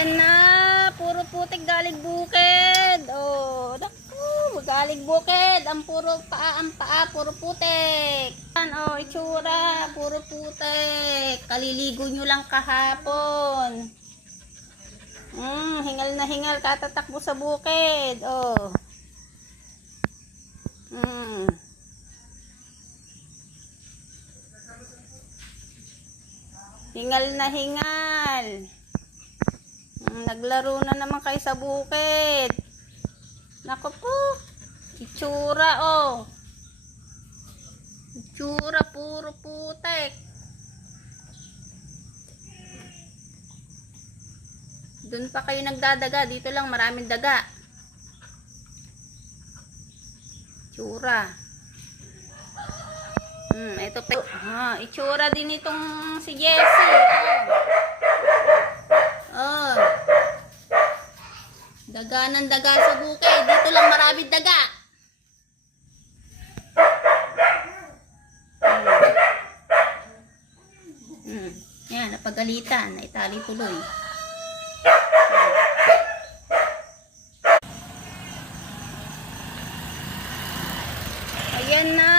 Ayan na, puro putik galing bukid. Oh, naku, galing bukid. Ang paa, puro putik. Ayan, oh, itsura, puro putik. Kaliligo nyo lang kahapon. Hingal na hingal, katatakbo sa bukid. Oh. Hingal na hingal. Naglaro na naman kayo sa bukid. Nako po. Itsura oh. Itsura puro putek. Doon pa kayo nagdadaga. Dito lang maraming daga. Itsura. Ito pa. Itsura din itong si Jessie. Oh. Daga ng daga sa bukid. Dito lang maraming daga. Yan, napagalitan. Naitali tuloy. Ayan na.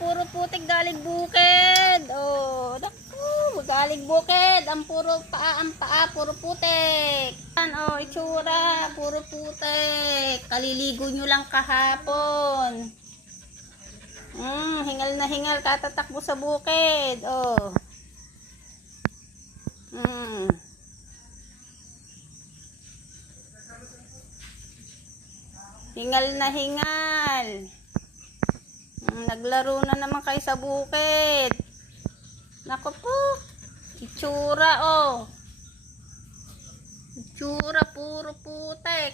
Puro putik galing bukid. Oh, naku, galing bukid. Ang paa, puro putik. Ayan, oh, itsura, puro putik. Kaliligo nyo lang kahapon. Hingal na hingal, katatakbo sa bukid. Oh. Hingal na hingal. Naglaro na naman kayo sa bukid. Nako po. Itsura oh. Itsura puro putek.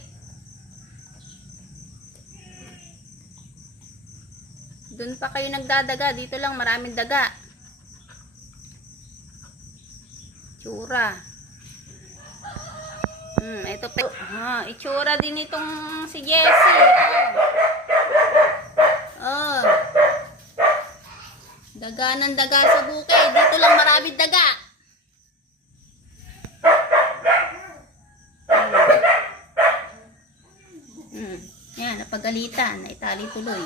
Doon pa kayo nagdadaga. Dito lang maraming daga. Itsura. Ito pa. Itsura din itong si Jessie. Oh. Daga ng daga sa bukid. Dito lang maraming daga. Yan, napagalitan. Naitali tuloy.